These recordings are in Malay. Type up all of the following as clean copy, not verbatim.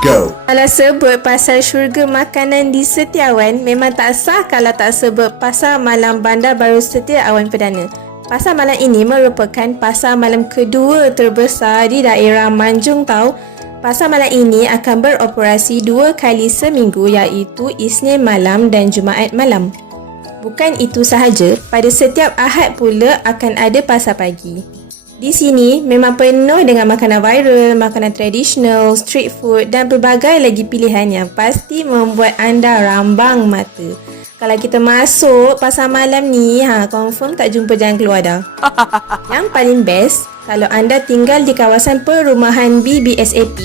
Go. Kalau sebut pasal syurga makanan di Setiawan, memang tak sah kalau tak sebut Pasar Malam Bandar Baru Setiawan Perdana. Pasar malam ini merupakan pasar malam kedua terbesar di daerah Manjung tau. Pasar malam ini akan beroperasi 2 kali seminggu, iaitu Isnin malam dan Jumaat malam. Bukan itu sahaja, pada setiap Ahad pula akan ada pasar pagi. Di sini memang penuh dengan makanan viral, makanan tradisional, street food dan pelbagai lagi pilihan yang pasti membuat anda rambang mata. Kalau kita masuk pasar malam ni, confirm tak jumpa jalan keluar dah. Yang paling best, kalau anda tinggal di kawasan perumahan BBSAP,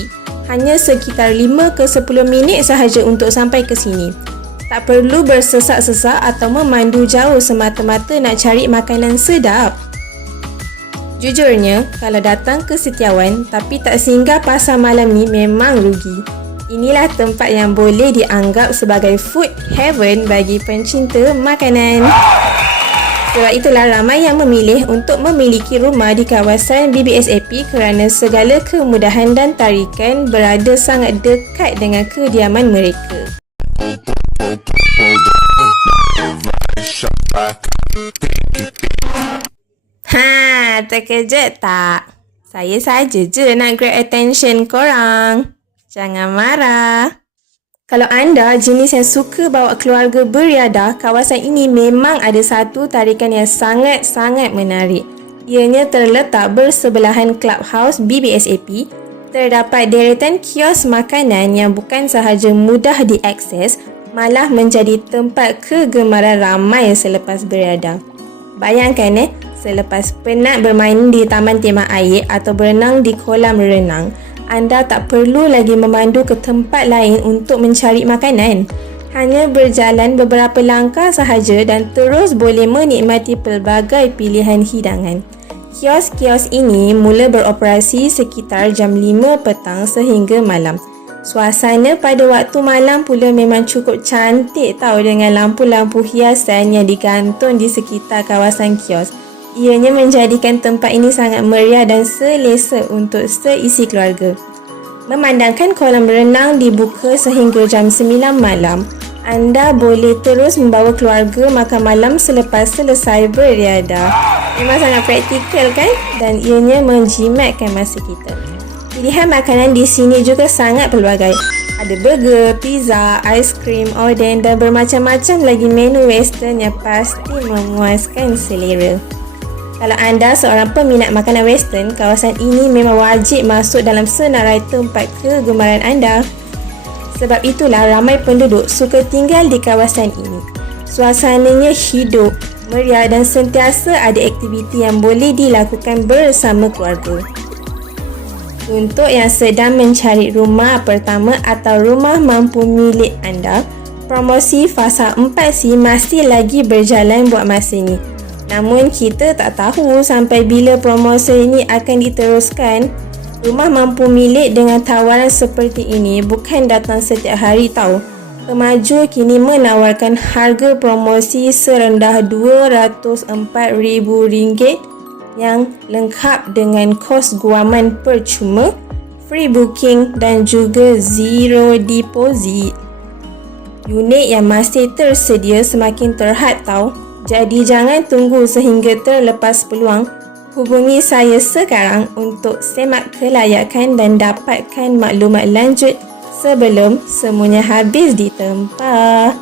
hanya sekitar 5 ke 10 minit sahaja untuk sampai ke sini. Tak perlu bersesak-sesak atau memandu jauh semata-mata nak cari makanan sedap. Jujurnya, kalau datang ke Setiawan tapi tak singgah pasar malam ni memang rugi. Inilah tempat yang boleh dianggap sebagai food heaven bagi pencinta makanan. Sebab itulah ramai yang memilih untuk memiliki rumah di kawasan BBSAP kerana segala kemudahan dan tarikan berada sangat dekat dengan kediaman mereka. Terkejut tak? Saya saja je nak grab attention korang. Jangan marah. Kalau anda jenis yang suka bawa keluarga beriadah, kawasan ini memang ada satu tarikan yang sangat-sangat menarik. Ianya terletak bersebelahan Clubhouse BBSAP. Terdapat deretan kios makanan yang bukan sahaja mudah diakses, malah menjadi tempat kegemaran ramai selepas beriadah. Bayangkan selepas penat bermain di taman tema air atau berenang di kolam renang, anda tak perlu lagi memandu ke tempat lain untuk mencari makanan. Hanya berjalan beberapa langkah sahaja dan terus boleh menikmati pelbagai pilihan hidangan. Kios-kios ini mula beroperasi sekitar jam 5 petang sehingga malam. Suasana pada waktu malam pula memang cukup cantik tau, dengan lampu-lampu hiasan yang digantung di sekitar kawasan kios. Ianya menjadikan tempat ini sangat meriah dan selesa untuk seisi keluarga. Memandangkan kolam renang dibuka sehingga jam 9 malam, anda boleh terus membawa keluarga makan malam selepas selesai beriadah. Memang sangat praktikal kan? Dan ianya menjimatkan masa kita. Pilihan makanan di sini juga sangat pelbagai. Ada burger, pizza, aiskrim, oden dan bermacam-macam lagi menu western yang pasti memuaskan selera. Kalau anda seorang peminat makanan western, kawasan ini memang wajib masuk dalam senarai tempat kegemaran anda. Sebab itulah ramai penduduk suka tinggal di kawasan ini. Suasananya hidup, meriah dan sentiasa ada aktiviti yang boleh dilakukan bersama keluarga. Untuk yang sedang mencari rumah pertama atau rumah mampu milik anda, promosi fasa 4C masih lagi berjalan buat masa ni. Namun kita tak tahu sampai bila promosi ini akan diteruskan. Rumah mampu milik dengan tawaran seperti ini bukan datang setiap hari tau. Kemaju kini menawarkan harga promosi serendah RM204,000 yang lengkap dengan kos guaman percuma, free booking dan juga zero deposit. Unit yang masih tersedia semakin terhad tau. Jadi jangan tunggu sehingga terlepas peluang. Hubungi saya sekarang untuk semak kelayakan dan dapatkan maklumat lanjut sebelum semuanya habis ditempah.